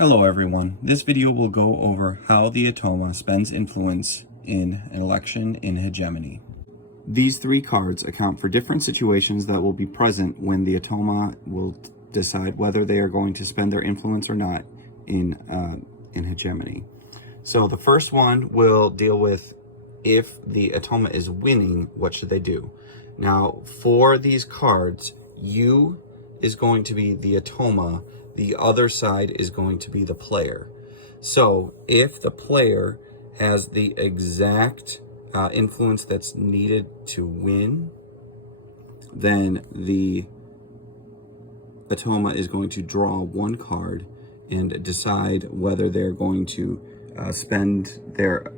Hello everyone. This video will go over how the Automa spends influence in an election in Hegemony. These three cards account for different situations that will be present when the Automa will decide whether they are going to spend their influence or not in Hegemony. So the first one will deal with if the Automa is winning, what should they do? Now for these cards, you is going to be the Automa, the other side is going to be the player. So if the player has the exact influence that's needed to win, then the Automa is going to draw one card and decide whether they're going to spend their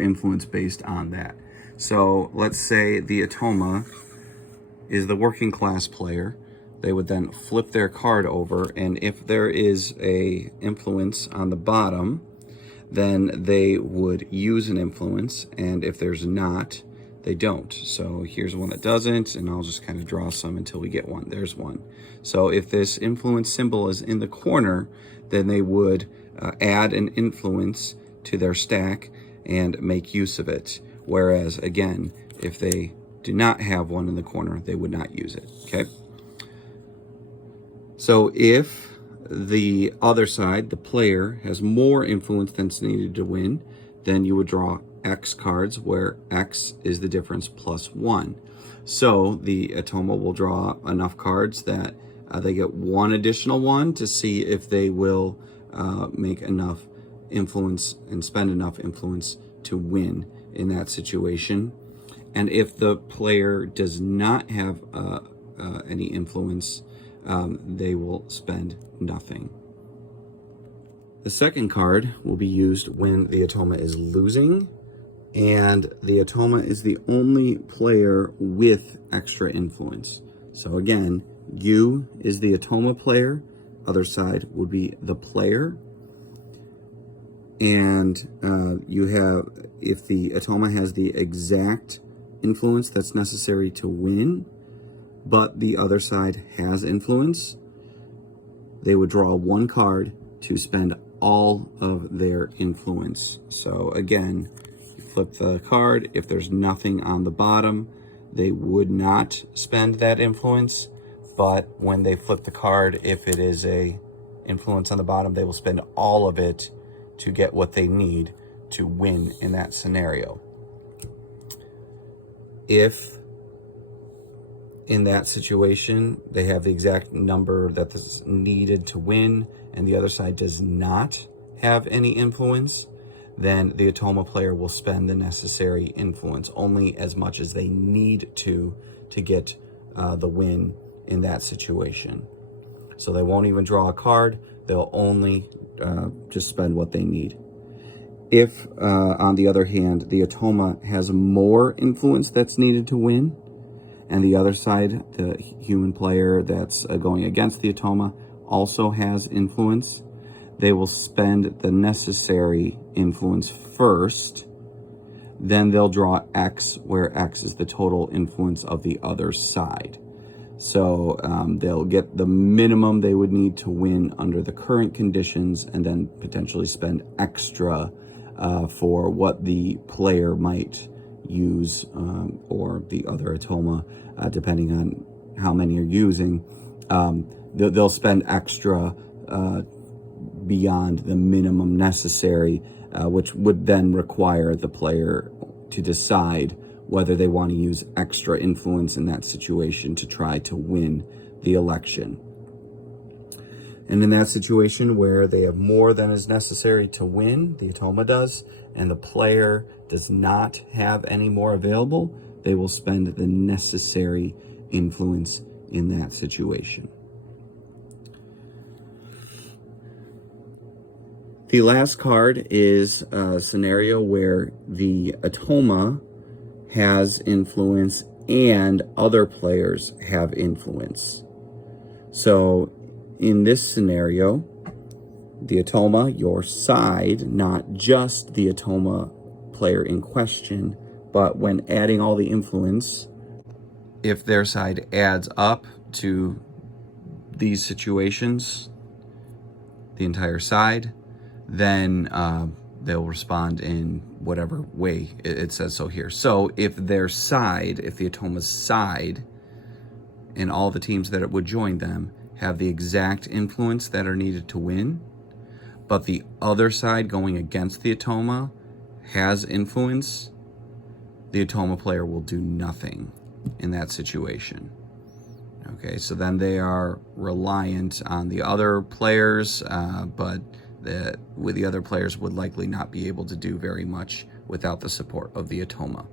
influence based on that. So let's say the Automa is the working class player. They would then flip their card over, and if there is a influence on the bottom, then they would use an influence, and if there's not, they don't. So here's one that doesn't, and I'll just kind of draw some until we get one. There's one. So if this influence symbol is in the corner, then they would add an influence to their stack and make use of it. Whereas, again, if they do not have one in the corner, they would not use it, okay? So if the other side, the player, has more influence than's needed to win, then you would draw X cards, where X is the difference plus 1. So the Automa will draw enough cards that they get one additional one to see if they will make enough influence and spend enough influence to win in that situation. And if the player does not have any influence, they will spend nothing. The second card will be used when the Automa is losing, and the Automa is the only player with extra influence. So again, you is the Automa player, other side would be the player, and you have, if the Automa has the exact influence that's necessary to win, but the other side has influence, they would draw one card to spend all of their influence. So again, you flip the card. If there's nothing on the bottom, they would not spend that influence. But when they flip the card, if it is a influence on the bottom, they will spend all of it to get what they need to win in that scenario. If in that situation they have the exact number that is needed to win and the other side does not have any influence, then the Automa player will spend the necessary influence, only as much as they need to get the win in that situation. So they won't even draw a card, they'll only just spend what they need. If, on the other hand, the Automa has more influence that's needed to win, and the other side, the human player that's going against the Automa, also has influence, they will spend the necessary influence first, then they'll draw X, where X is the total influence of the other side. So they'll get the minimum they would need to win under the current conditions, and then potentially spend extra for what the player might use, or the other Automa, depending on how many are using. They'll spend extra beyond the minimum necessary, which would then require the player to decide whether they want to use extra influence in that situation to try to win the election. And in that situation where they have more than is necessary to win, the Automa does, and the player does not have any more available, they will spend the necessary influence in that situation. The last card is a scenario where the Automa has influence and other players have influence. So in this scenario, the Automa, your side, not just the Automa player in question, but when adding all the influence, if their side adds up to these situations, the entire side, then they'll respond in whatever way it says so here. So if their side, if the Automa's side, and all the teams that would join them have the exact influence that are needed to win, but the other side going against the Automa has influence, the Automa player will do nothing in that situation. Okay, so then they are reliant on the other players, but the other players would likely not be able to do very much without the support of the Automa.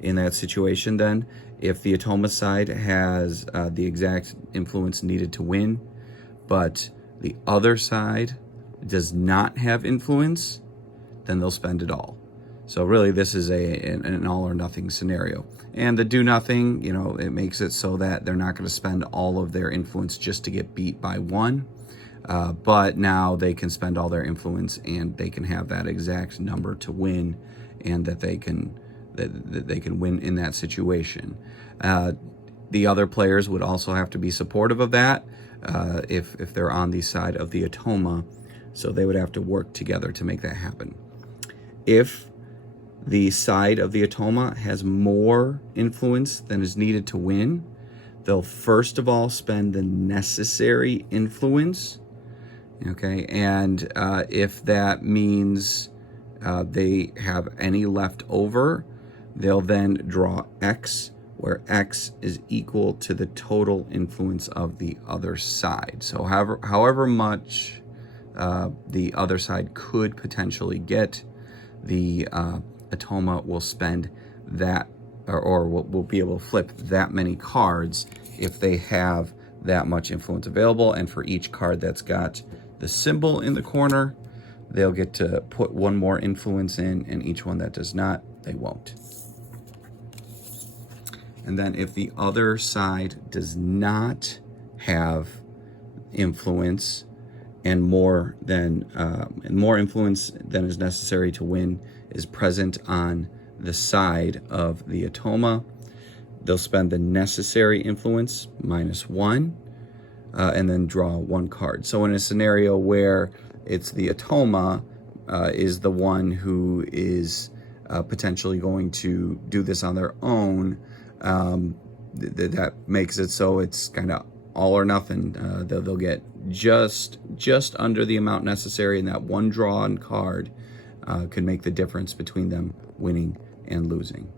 In that situation then, if the Automa side has the exact influence needed to win, but the other side does not have influence, then they'll spend it all. So really this is an all or nothing scenario. And the do nothing, you know, it makes it so that they're not going to spend all of their influence just to get beat by one. But now they can spend all their influence and they can have that exact number to win, and that they can win in that situation. The other players would also have to be supportive of that if they're on the side of the Automa, so they would have to work together to make that happen. If the side of the Automa has more influence than is needed to win, they'll first of all spend the necessary influence, okay? And if that means they have any left over, they'll then draw X, where X is equal to the total influence of the other side. So however much the other side could potentially get, the Automa will spend that, or will be able to flip that many cards if they have that much influence available. And for each card that's got the symbol in the corner, they'll get to put one more influence in, and each one that does not, they won't. And then if the other side does not have influence, and more influence than is necessary to win is present on the side of the Automa, they'll spend the necessary influence -1, and then draw one card. So in a scenario where it's the Automa is the one who is potentially going to do this on their own, that makes it so it's kind of all or nothing. They'll get just under the amount necessary, and that one drawn card could make the difference between them winning and losing.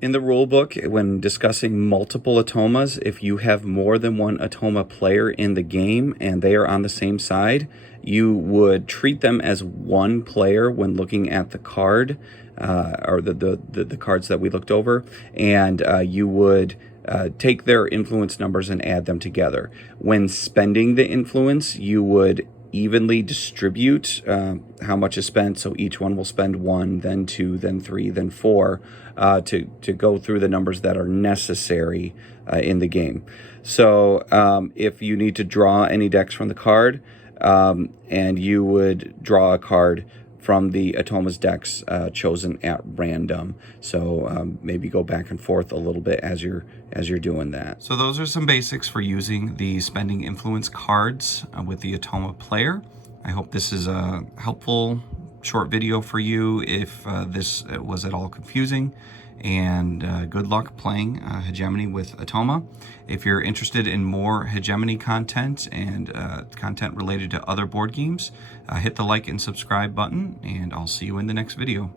In the rule book, when discussing multiple Automas, if you have more than one Automa player in the game and they are on the same side, you would treat them as one player when looking at the card, or the cards that we looked over, and you would take their influence numbers and add them together. When spending the influence, you would evenly distribute how much is spent. So each one will spend 1, then 2, then 3, then 4, to go through the numbers that are necessary in the game. So if you need to draw any decks from the card, and you would draw a card from the Automa's decks chosen at random. So maybe go back and forth a little bit as you're doing that. So those are some basics for using the spending influence cards with the Automa player. I hope this is a helpful short video for you if this was at all confusing. And good luck playing Hegemony with Automa. If you're interested in more Hegemony content and content related to other board games, hit the like and subscribe button, and I'll see you in the next video.